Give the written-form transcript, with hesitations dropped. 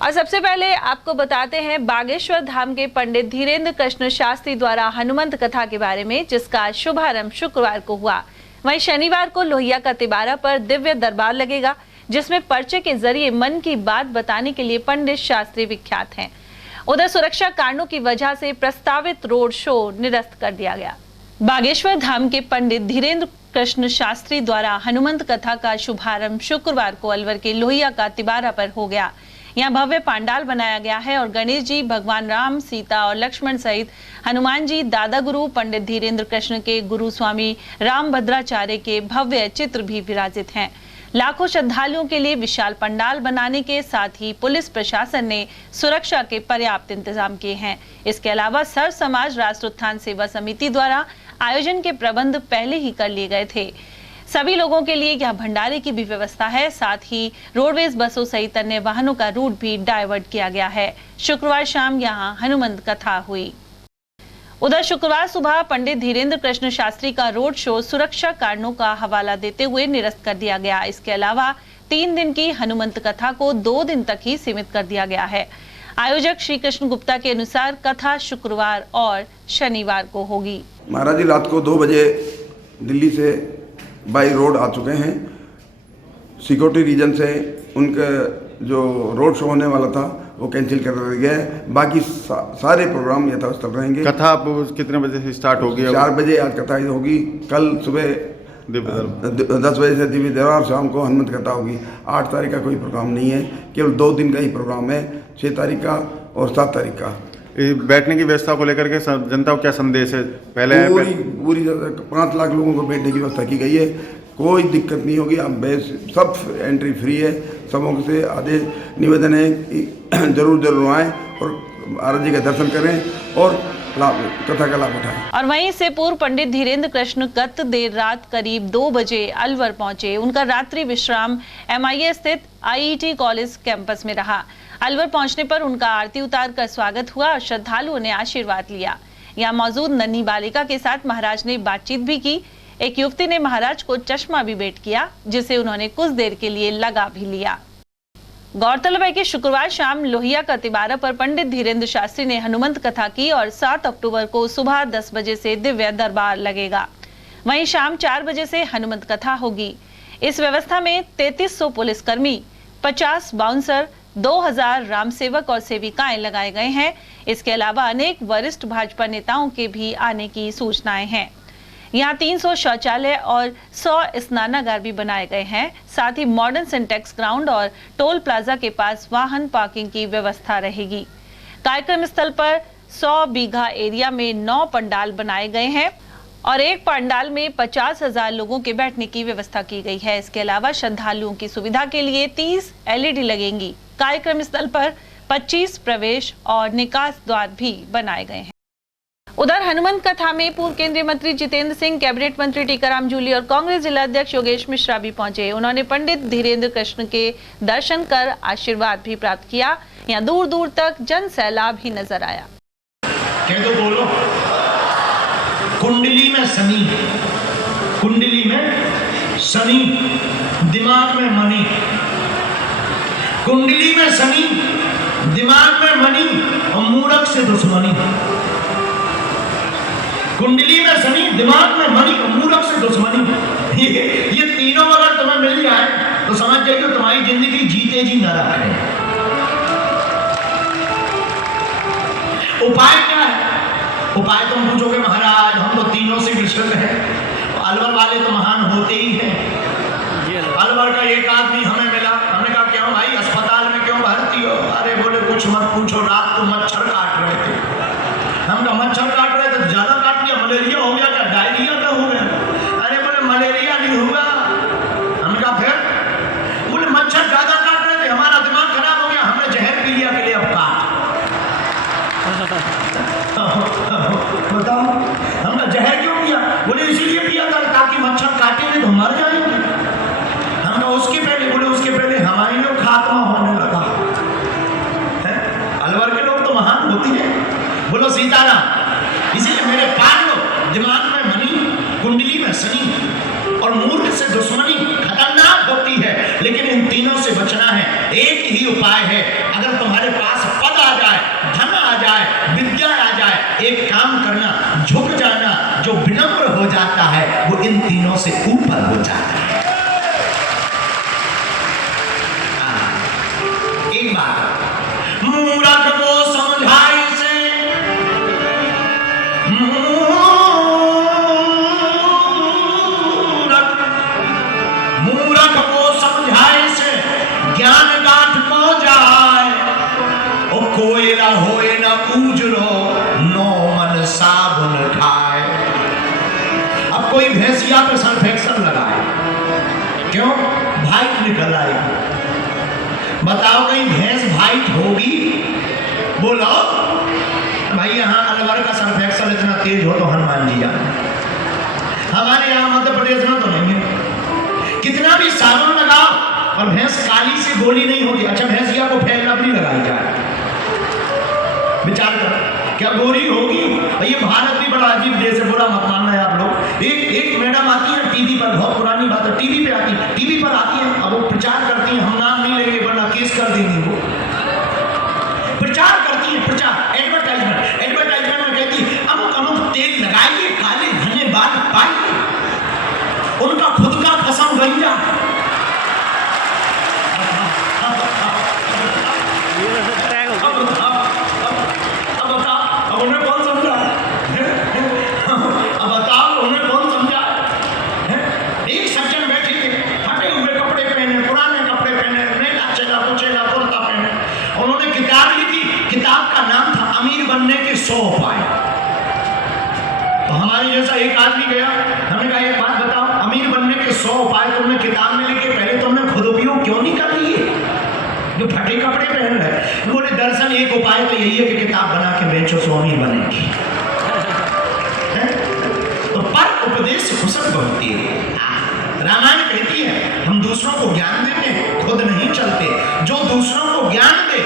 और सबसे पहले आपको बताते हैं बागेश्वर धाम के पंडित धीरेन्द्र कृष्ण शास्त्री द्वारा हनुमंत कथा के बारे में, जिसका शुभारंभ शुक्रवार को हुआ। वहीं शनिवार को लोहिया का तिबारा पर दिव्य दरबार लगेगा, जिसमें पर्चे के जरिए मन की बात बताने के लिए पंडित शास्त्री विख्यात हैं। उधर सुरक्षा कारणों की वजह से प्रस्तावित रोड शो निरस्त कर दिया गया। बागेश्वर धाम के पंडित धीरेन्द्र कृष्ण शास्त्री द्वारा हनुमंत कथा का शुभारंभ शुक्रवार को अलवर के लोहिया का तिबारा पर हो गया। यहाँ भव्य पंडाल बनाया गया है और गणेश जी, भगवान राम, सीता और लक्ष्मण सहित हनुमान जी, दादा गुरु पंडित धीरेन्द्र कृष्ण के गुरु स्वामी रामभद्राचार्य के भव्य चित्र भी विराजित हैं। लाखों श्रद्धालुओं के लिए विशाल पंडाल बनाने के साथ ही पुलिस प्रशासन ने सुरक्षा के पर्याप्त इंतजाम किए हैं। इसके अलावा सर्व समाज राष्ट्र उत्थान सेवा समिति द्वारा आयोजन के प्रबंध पहले ही कर लिए गए थे। सभी लोगों के लिए यहाँ भंडारे की भी व्यवस्था है। साथ ही रोडवेज बसों सहित अन्य वाहनों का रूट भी डाइवर्ट किया गया है। शुक्रवार शाम यहाँ हनुमंत कथा हुई। उधर शुक्रवार सुबह पंडित धीरेन्द्र कृष्ण शास्त्री का रोड शो सुरक्षा कारणों का हवाला देते हुए निरस्त कर दिया गया। इसके अलावा 3 दिन की हनुमंत कथा को 2 दिन तक ही सीमित कर दिया गया है। आयोजक श्री कृष्ण गुप्ता के अनुसार कथा शुक्रवार और शनिवार को होगी। महाराज जी रात को 2 बजे दिल्ली से बाई रोड आ चुके हैं। सिक्योरिटी रीजन से उनका जो रोड शो होने वाला था वो कैंसिल कर दिया गया है। बाकी सारे प्रोग्राम यथावत चल रहेंगे। कथा कितने बजे से स्टार्ट होगी? 4 बजे आज कथा होगी। कल सुबह 10 बजे से दिव्य दरबार, शाम को हनुमंत कथा होगी। 8 तारीख का कोई प्रोग्राम नहीं है, केवल 2 दिन का ही प्रोग्राम है, 6 तारीख का और 7 तारीख का। बैठने की व्यवस्था को लेकर के जनता को क्या संदेश है? पहले पूरी 5 लाख लोगों को बैठने की व्यवस्था की गई है। कोई दिक्कत नहीं होगी। अब सब एंट्री फ्री है। सबों से आदेश निवेदन है कि जरूर आएँ और महाराज जी का दर्शन करें और कथा का लाभ उठाएं। और वहीं से पूर्व पंडित धीरेन्द्र कृष्ण गत देर रात करीब 2 बजे अलवर पहुंचे। उनका रात्रि विश्राम MIA स्थित IET कॉलेज कैंपस में रहा। अलवर पहुंचने पर उनका आरती उतार कर स्वागत हुआ और श्रद्धालुओं ने आशीर्वाद लिया। यहाँ मौजूद नन्ही बालिका के साथ महाराज ने बातचीत भी की। एक युवती ने महाराज को चश्मा भी भेंट किया, जिसे उन्होंने कुछ देर के लिए लगा भी लिया। गौरतलब है कि शुक्रवार शाम लोहिया का तिबारा पर पंडित धीरेन्द्र शास्त्री ने हनुमंत कथा की और 7 अक्टूबर को सुबह 10 बजे से दिव्य दरबार लगेगा। वहीं शाम 4 बजे से हनुमंत कथा होगी। इस व्यवस्था में 3300 पुलिसकर्मी, 50 बाउंसर, 2000 राम सेवक और सेविकाएं लगाए गए हैं। इसके अलावा अनेक वरिष्ठ भाजपा नेताओं के भी आने की सूचनाएं हैं। यहाँ 300 शौचालय और 100 स्नानागार भी बनाए गए हैं। साथ ही मॉडर्न सिंटेक्स ग्राउंड और टोल प्लाजा के पास वाहन पार्किंग की व्यवस्था रहेगी। कार्यक्रम स्थल पर 100 बीघा एरिया में 9 पंडाल बनाए गए हैं और एक पंडाल में 50,000 लोगों के बैठने की व्यवस्था की गई है। इसके अलावा श्रद्धालुओं की सुविधा के लिए 30 LED लगेंगी। कार्यक्रम स्थल पर 25 प्रवेश और निकास द्वार भी बनाए गए हैं। उधर हनुमंत कथा में पूर्व केंद्रीय मंत्री जितेंद्र सिंह, कैबिनेट मंत्री टीकाराम जूली और कांग्रेस जिला अध्यक्ष योगेश मिश्रा भी पहुंचे। उन्होंने पंडित धीरेन्द्र कृष्ण के दर्शन कर आशीर्वाद भी प्राप्त किया। यहाँ दूर दूर तक जन सैलाब ही नजर आया। तो बोलो, कुंडली में शनि, कुंडली में शनि, दिमाग में मणि, कुंडली में शनि, दिमाग में मणि और मूर्ख से दुश्मनी। कुंडली में शनि, दिमाग में मणि और मूर्ख से दुश्मनी। ये तीनों अगर तुम्हें मिल जाए तो समझ जाइए तुम्हारी जिंदगी जीते जी नरक है। उपाय क्या है? उपाय तुम पूछोगे महाराज हम तो तीनों से विचलित हैं। अलवर वाले तो महान होते ही हैं। अलवर का एक आदमी हमें मिला। हमने कहा क्यों भाई अस्पताल में क्यों भर्ती हो? अरे बोले कुछ मत पूछो, रात को मच्छर काट रहे थे। हम कहा मच्छर काट रहे थे तो ज्यादा काट लिया, मलेरिया हो गया क्या? डायरिया का हो गया? अरे बोले मलेरिया नहीं होगा। हमने कहा फिर? बोले मच्छर ज्यादा काट रहे थे, हमारा दिमाग खराब हो गया, हमने जहर पी लिया के लिए अब काट। बताओ हमने जहर क्यों पिया? बोले इसीलिए पिया था ताकि मच्छर काटे नहीं तो मर जाएंगे। हमने उसके पहले, बोले उसके पहले हमारी लोग खात्मा होने लगा है। अलवर के लोग तो महान होती है। बोलो सीताराम। इसीलिए मेरे पार लो, दिमाग में मणि, कुंडली में शनि और मूर्ख से दुश्मनी खतरनाक होती है, लेकिन इन तीनों से बचना है। एक ही उपाय है, अगर तुम्हारे से ऊपर हो जाता है। एक बात मूर्ख को समझाई से, मूर्ख को समझाए से ज्ञान गांठ पौ जाए। ओ कोयला होए न उजरो, नो मन साबुन खाए। अब कोई भैंसिया पे सर्फेक्शन लगाए, क्यों? वाइट निकल आएगी। बताओ कहीं भैंस वाइट होगी? बोलो भाई, यहाँ अलवर का सर्फेक्शन इतना तेज हो तो हनुमान जी जाने, हमारे यहाँ मध्य प्रदेश में तो नहीं है। कितना भी साबुन लगाओ और भैंस काली से गोली नहीं होगी। अच्छा, भैंसिया को फैलना भी लगाई जाए, विचार कर क्या गोरी होगी? ये भारत भी बड़ा अजीब देश है, बुरा मत मानना है आप लोग। एक मैडम आती है टीवी पर, बहुत पुरानी बात है, टीवी पे आती है, टीवी पर आती है, अब वो प्रचार करती है, हम नाम नहीं लेंगे वरना केस कर देंगे। वो प्रचार करती है, प्रचार एडवर्टाइजमेंट में कहती है अमुक अमुक तेल लगाइए, काले घने बाल पाइए, उनका खुद का कसम गंजा। उन्हें कौन समझा? अब बताओ उन्हें कौन समझा? एक सज्जन बैठे थे, फटे हुए कपड़े पहने, पुराने कपड़े पहने, नैला चेला कुचेला कुर्ता पहने। उन्होंने किताब लिखी, किताब का नाम था अमीर बनने के 100 उपाय। तो हमारे जैसा एक आदमी गया, हमने कहा एक बात बताओ, अमीर बनने के 100 उपाय तुमने किताब में लिखे, पहले तुमने खुद उपयोग क्यों नहीं कर लिए जो फटे कपड़े पहन रहे? बोले दरअसल एक उपाय तो यही है कि किताब बना के बेचो, स्वामी बनेगी। तो पर उपदेश से फुर्सत होती है। रामायण कहती है हम दूसरों को ज्ञान देते हैं, खुद नहीं चलते। जो दूसरों को ज्ञान दे